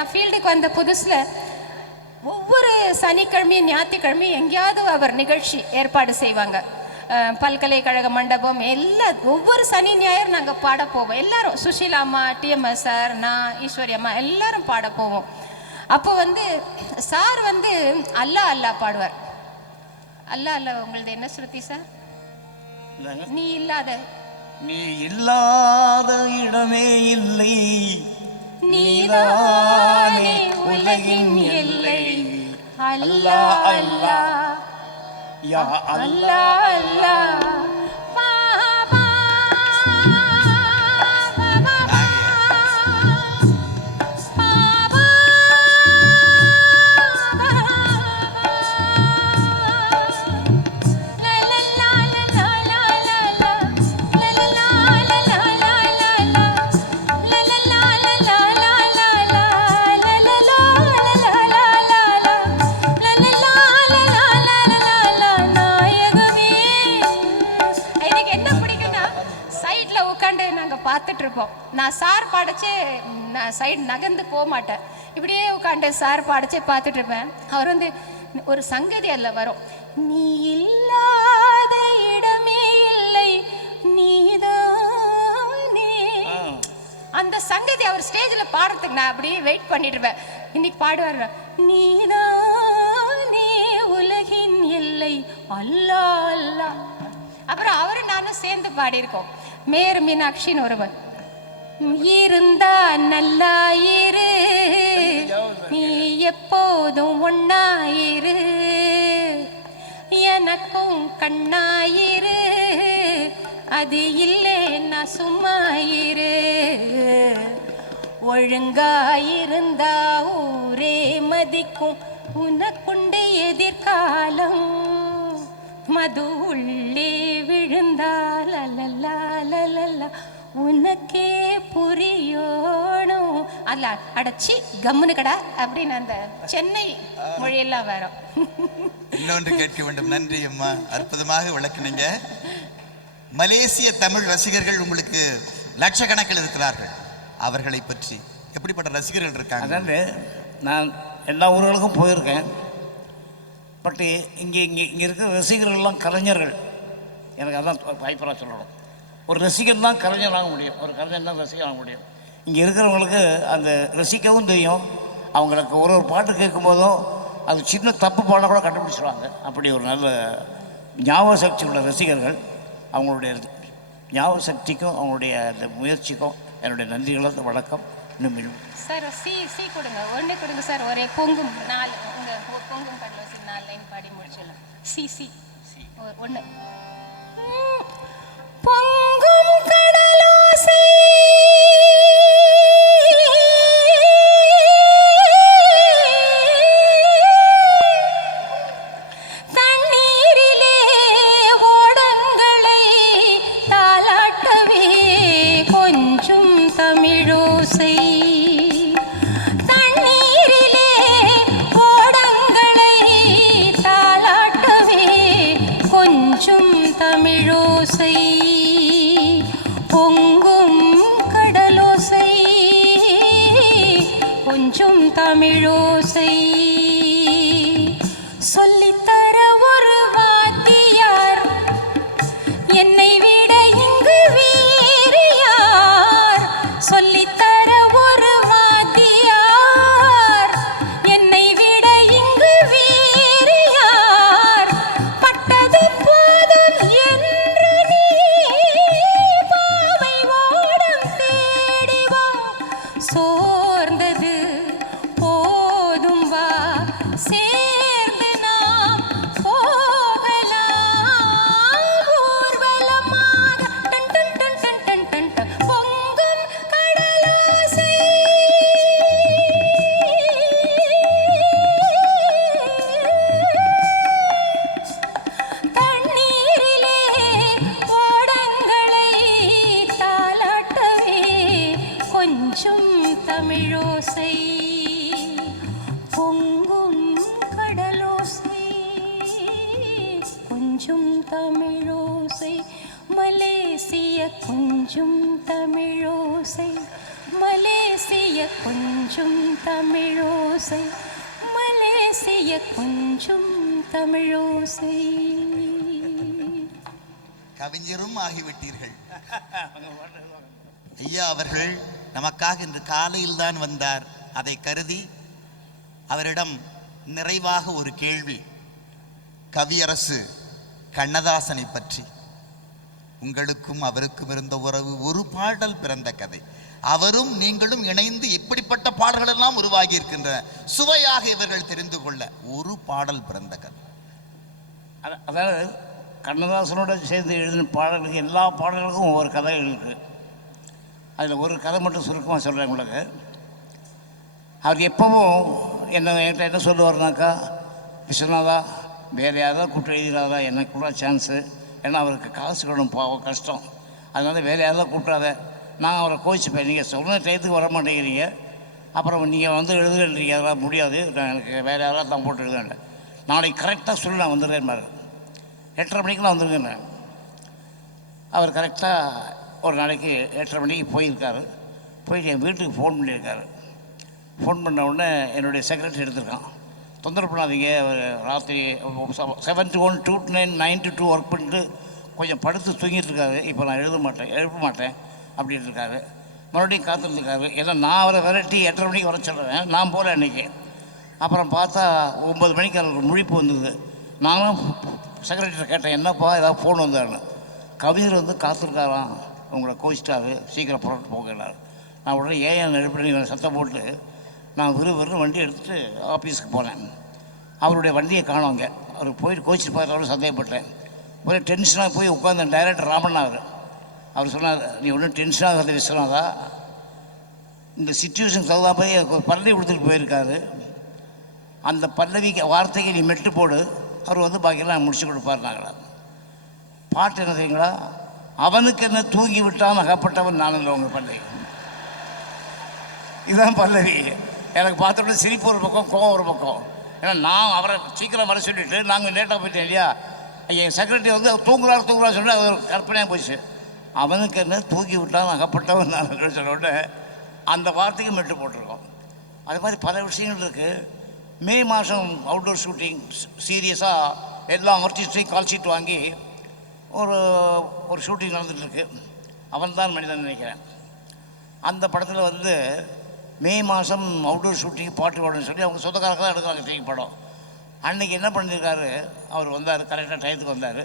நான் ஃபீல்டுக்கு வந்த புதுசில் ஒவ்வொரு சனிக்கிழமையும் ஞாயிற்றுக்கிழமையும் எங்கேயாவது அவர் நிகழ்ச்சி ஏற்பாடு செய்வாங்க. பல்கலைக்கழக மண்டபம் ஒவ்வொரு சனி ஞாயிறு நாங்கள் பாட போவோம். எல்லாரும் சுஷீலா அம்மா, டிஎம்எஸ் சார், நான், ஈஸ்வரி அம்மா எல்லாரும் பாட போவோம். அப்போ சார் அல்லா அல்லா பாடுவார். அல்லா அல்லா உங்களது என்ன ஸ்ருதி சார்? நீ இல்லாத இடமே இல்லை, நீதானே உலகின் எல்லை. அல்லா அல்லா யா அல்லா அல்லா. நான் சார் பாடச்சே நான் சைடு நகர்ந்து போக மாட்டேன், இப்படியே உட்காந்து சார் பாடச்சே பார்த்துட்டு இருப்பேன். அவர் ஒரு சங்கதி அதில் வரும், நீ இல்லாத இடமே இல்லை நீதானே. அந்த சங்கதி அவர் ஸ்டேஜில் பாடுறதுக்கு நான் அப்படியே வெயிட் பண்ணிட்டு இருப்பேன். இன்னைக்கு பாடுவார், நீதானே உலகின் எல்லை அல்லா அல்லா. அப்புறம் அவரும் நானும் சேர்ந்து பாடியிருக்கோம். மேரு மீனாட்சின்னு ஒருவன், இருந்தா நல்லாயிரு நீ எப்போதும் ஒன்னாயிரு, எனக்கும் கண்ணாயிரு அது இல்லை நான் சும்மாயிரு, ஒழுங்காயிருந்தா ஊரே மதிக்கும் உனக்குண்டு எதிர்காலம், மது உள்ளே விழுந்தால் அல்லல்லா லல்லா உனக்கே புரியணும். அல்ல அடைச்சி கம்முனு கடா அப்படின்னு அந்த சென்னை மொழியெல்லாம் வரும். இன்னொன்று கேட்க வேண்டும். நன்றி அம்மா, அற்புதமாக விளக்குனீங்க. மலேசிய தமிழ் ரசிகர்கள் உங்களுக்கு லட்சக்கணக்கில் இருக்கிறார்கள். அவர்களை பற்றி எப்படிப்பட்ட ரசிகர்கள் இருக்காங்க? அதாவது நான் எல்லா ஊர்களுக்கும் போயிருக்கேன். பட் இங்கே இருக்கிற ரசிகர்கள்லாம் கலைஞர்கள். எனக்கு அதான் வாய்ப்பராக சொல்லணும். ஒரு ரசிகன் தான் கலைஞராக முடியும், ஒரு கலைஞர் தான் ரசிகராக முடியும். இங்கே இருக்கிறவங்களுக்கு அந்த ரசிக்கவும் தெரியும். அவங்களுக்கு ஒரு பாட்டு கேட்கும் போதும் அது சின்ன தப்பு பாட கூட கண்டுபிடிச்சிடுவாங்க. அப்படி ஒரு நல்ல ஞாபக சக்தி உள்ள ரசிகர்கள். அவங்களுடைய ஞாபக சக்திக்கும் அவங்களுடைய அந்த முயற்சிக்கும் என்னுடைய நன்றிகளும் வணக்கம். இன்னும் சார் சி கொடுங்க, ஒன்று கொடுங்க சார். ஒரே பொங்கும் 4 உங்கள் பொங்கும் பண்ணல 4 லைன் பாடி முடிச்சிடலாம். சி ஒன்று. பொங்கும் கடலோசை தண்ணீரிலே ஓடங்களை தாலாட்டவே கொஞ்சம் தமிழோசை, தண்ணீரிலே ஓடங்களை தாலாட்டவே கொஞ்சம் தமிழோசை, பொங்கும் கடலோசை கொஞ்சம் தமிழோசை, சொல்லித்தர ஒரு வாத்தியார் என்னை விட இங்கு வேறு யார், சொல்லித்தர ஒரு வாத்தியார் என்னை விட இங்கு வேறு யார், பட்டது போதும் என்று நீ பாவை ஓடம் தேடிவா, சோர்ந்தது போதும் வா சேர்ந்து நாம் தமிழோசை மலேசிய கொஞ்சும் தமிழோசை. கவிஞரும் ஆகிவிட்டீர்கள். ஐயா அவர்கள் நமக்காக இன்று காலையில் தான் வந்தார். அதை கருதி அவரிடம் நிறைவாக ஒரு கேள்வி. கவியரசு கண்ணதாசனை பற்றி உங்களுக்கும் அவருக்கும் இருந்த உறவு, ஒரு பாடல் பிறந்த கதை. அவரும் நீங்களும் இணைந்து இப்படிப்பட்ட பாடல்கள் எல்லாம் உருவாகி இருக்கின்றன. சுவையாக இவர்கள் தெரிந்து கொள்ள ஒரு பாடல் பிறந்த கதை. அதாவது கண்ணதாசனோட சேர்ந்து எழுதின பாடல்களுக்கு, எல்லா பாடல்களுக்கும் ஒவ்வொரு கதைகள் இருக்குது. அதில் ஒரு கதை மட்டும் சுருக்கமாக சொல்கிறேன் உங்களுக்கு. அவர் எப்பவும் என்கிட்ட என்ன சொல்லுவார்னாக்கா, விஸ்வநாதா வேறு யாராவது கூப்பிட்டு எழுதிடாதா, எனக்கு கூட சான்ஸு. ஏன்னா அவருக்கு காசு கடன் பாவம் கஷ்டம். அதனால் வேறு யாராவது கூப்பிடாத, நான் அவரை கோச்சிப்பேன். நீங்கள் சொன்ன டயத்துக்கு வர மாட்டேங்கிறீங்க, அப்புறம் நீங்கள் வந்து எழுதுறீங்க, அதெல்லாம் முடியாது, நான் எனக்கு வேறு யாராவது தான் போட்டு எழுதுறேன். நாளைக்கு கரெக்டாக சொல்லி நான் வந்துடுறேன் பாரு, 8:30 மணிக்கெலாம் வந்துருங்கண்ணே. அவர் கரெக்டாக ஒரு நாளைக்கு 8:30 மணிக்கு போயிருக்காரு. போயிட்டு என் வீட்டுக்கு ஃபோன் பண்ணியிருக்காரு. ஃபோன் பண்ண உடனே என்னுடைய செக்ரட்டரி எடுத்திருக்கான். தொந்தரவு பண்ணாதீங்க, அவர் ராத்திரி 7 to 1 2 to 9 9 to 2 ஒர்க் பண்ணிட்டு கொஞ்சம் படுத்து தூங்கிட்டு இருக்காரு. இப்போ நான் எழுப்ப மாட்டேன் அப்படின்னு இருக்காரு. மறுபடியும் காத்திருந்துருக்காரு. ஏன்னா நான் அவரை விரட்டி 8:30 மணிக்கு வர சொல்கிறேன். நான் போகிறேன் அன்றைக்கி. அப்புறம் பார்த்தா 9 மணிக்கு அவருக்கு முழிப்பு வந்தது. நானும் செக்ரட்டரி கேட்டேன், என்னப்பா ஏதாவது ஃபோன் வந்தாருன்னு. கவிஞர் வந்து காத்திருக்காராம், உங்களை கோச்சிட்டாரு, சீக்கிரம் புறட்டு போகிறார். நான் உடனே ஏன் எழுப்பி சத்தம் போட்டு நான் விறுவிறுன்னு வண்டி எடுத்துகிட்டு ஆஃபீஸுக்கு போனேன். அவருடைய வண்டியை காணோங்க. அவர் போயிட்டு கோச்சிட்டு பார்த்தாலும் சந்தேகப்பட்டேன். ஒரே டென்ஷனாக போய் உட்காந்து டைரக்டர் ராமண்ணா அவர் சொன்னார், நீ ஒன்றும் டென்ஷனாக விஸ்வநாதா, இந்த சிச்சுவேஷன் தகுந்த போய் ஒரு பல்லவி கொடுத்துட்டு போயிருக்காரு, அந்த பல்லவிக்கு வார்த்தைக்கு நீ மெட்டு போடு, அவர் வந்து பாக்கியெல்லாம் முடிச்சு கொடுப்பாருனாங்களா. பாட்டு என்ன தெரியுங்களா, அவனுக்கு என்ன தூங்கி விட்டான் அகப்பட்டவன் நான் இல்லை உங்கள் பல்லவி. இதுதான் பல்லவி. எனக்கு பார்த்தோட சிரிப்பு ஒரு பக்கம், கோவம் ஒரு பக்கம். ஏன்னா நான் அவரை சீக்கிரம் வர சொல்லிவிட்டு நாங்கள் லேட்டாக போயிட்டேன் இல்லையா. என் செக்ரட்டரி வந்து தூங்குறாரு சொல்லி அது ஒரு கற்பனையாக போச்சு. அவனுக்கு என்ன தூக்கி விட்டான் அகப்பட்டவன் நான் சொன்ன உடனே அந்த வார்த்தைக்கு மெட்டு போட்டிருக்கோம். அது மாதிரி பல விஷயங்கள் இருக்குது. மே மாதம் அவுட்டோர் ஷூட்டிங் சீரியஸாக எல்லா ஆர்டிஸ்டையும் கால் ஷீட் வாங்கி ஒரு ஷூட்டிங் நடந்துகிட்ருக்கு. அவன் தான் மனிதன் நினைக்கிறேன். அந்த படத்தில் வந்து மே மாதம் அவுட்டோர் ஷூட்டிங் பாட்டு பாடணும்னு சொல்லி அவங்க சொந்தக்காரங்க தான் எடுக்கிறாங்க டிவி படம். அன்றைக்கி என்ன பண்ணியிருக்காரு, அவர் வந்தார், கரெக்டாக டயத்துக்கு வந்தார்.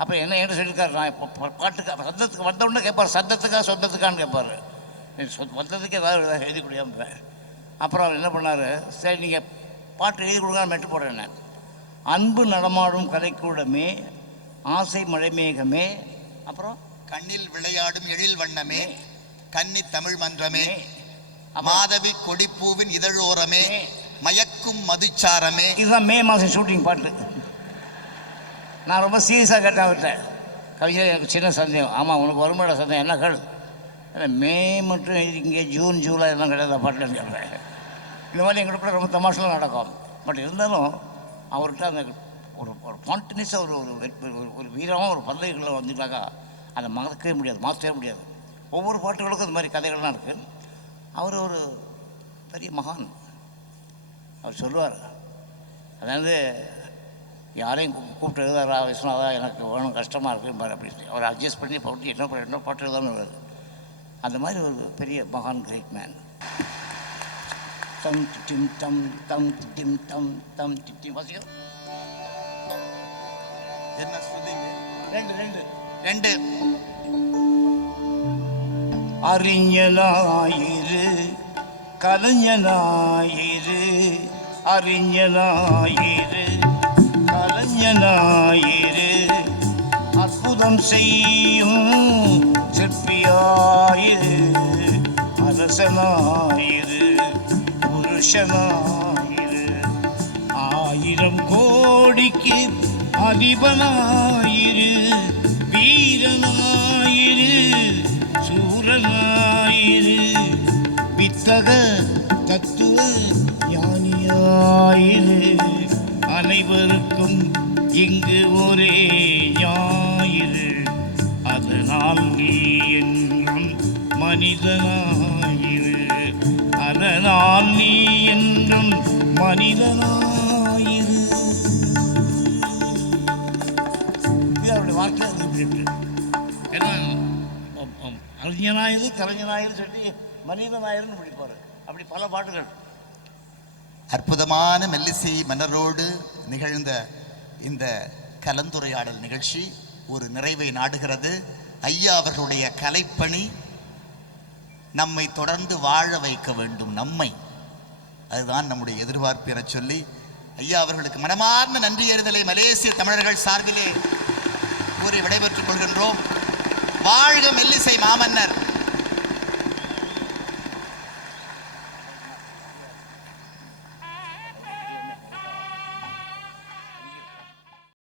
அப்புறம் என்ன சொல்லியிருக்காரு, நான் இப்போ பாட்டுக்கு சத்தத்துக்கு வந்தவுடனே கேட்பார், சத்தத்துக்கா சொந்தத்துக்கான்னு கேட்பார். வந்ததுக்கு ஏதாவது எழுதி கொடுக்காம. அப்புறம் அவர் என்ன பண்ணார், சரி நீங்கள் பாட்டு எழுதி கொடுங்க, மெட்டு போடுறேன். அன்பு நடமாடும் கலைக்கூடமே, ஆசை மழைமேகமே, அப்புறம் கண்ணில் விளையாடும் எழில் வண்ணமே, கன்னி தமிழ் மன்றமே, மாதவி கொடிப்பூவின் இதழோரமே, மயக்கும் மதுச்சாரமே. இதுதான் மே மாதம் ஷூட்டிங் பாட்டு. நான் ரொம்ப சீரியஸாக கேட்டேன் அவர்கிட்ட. கவிஞர் எனக்கு சின்ன சந்தேகம். ஆமாம் உனக்கு வருமாட சந்தேகம் என்ன கேள். மே மட்டும் இங்கே ஜூன் ஜூலை எல்லாம் கிடையாது பாட்டில் கேட்குறேன். இந்த மாதிரி எங்களுக்குள்ள ரொம்ப தமாஷெலாம் நடக்கும். பட் இருந்தாலும் அவர்கிட்ட அந்த ஒரு கான்டினியூஸாக ஒரு வீரமாக ஒரு பல்லவிகளில் வந்துட்டாக்கா அதை மாற்றவே முடியாது. ஒவ்வொரு பாட்டுகளுக்கும் இந்த மாதிரி கதைகள்லாம் இருக்குது. அவர் ஒரு பெரிய மகான். அவர் சொல்லுவார், அதாவது யாரையும் கூப்பிட்டு எழுதாரா விஸ்வநாதா எனக்கு வேணும் கஷ்டமாக இருக்குன்னு பாரு அப்படின்னு அவர் அட்ஜஸ்ட் பண்ணி போட்டு என்ன பாட்டு எழுதாமல் வருது. அந்த மாதிரி ஒரு பெரிய மகான், கிரேட் மேன். தம் டிம் தம் தம் டிம் தம் தம் டிம் வாசிக்கும். என்ன சொல்றீங்க? ரெண்டு அறிஞனாயிரு கலைஞனாயிரு, அறிஞனாயிரு கலைஞனாயிரு, அற்புதம் செய்யும் சிற்பியாயிரு, அரசனாயிரு புருஷனாயிரு, 1000 கோடிக்கு அதிபனாயிரு, வீரனாயிரு சூரனாயிரு, வித்தக தத்துவ ஞானியாயிரு, அனைவருக்கும் இங்கு ஒரே ஞாயிறு, அதனால் நீ என்றும் மனிதனாயிரு, அதனால் நீ கலைஞனாயிரு சொல்லி மனிதனாயிருன்னு பிடிப்பார். அப்படி பல பாட்டுகள். அற்புதமான மெல்லிசை மன்னரோடு நிகழ்ந்த இந்த கலந்துரையாடல் நிகழ்ச்சி ஒரு நிறைவை நாடுகிறது. ஐயா அவர்களுடைய கலைப்பணி நம்மை தொடர்ந்து வாழ வைக்க வேண்டும், நம்மை. அதுதான் நம்முடைய எதிர்பார்ப்பு என சொல்லி ஐயா அவர்களுக்கு மனமார்ந்த நன்றி அறிதலை மலேசிய தமிழர்கள் சார்பிலே கூறி விடைபெற்றுக் கொள்கின்றோம். வாழ்க மெல்லிசை மாமன்னர்.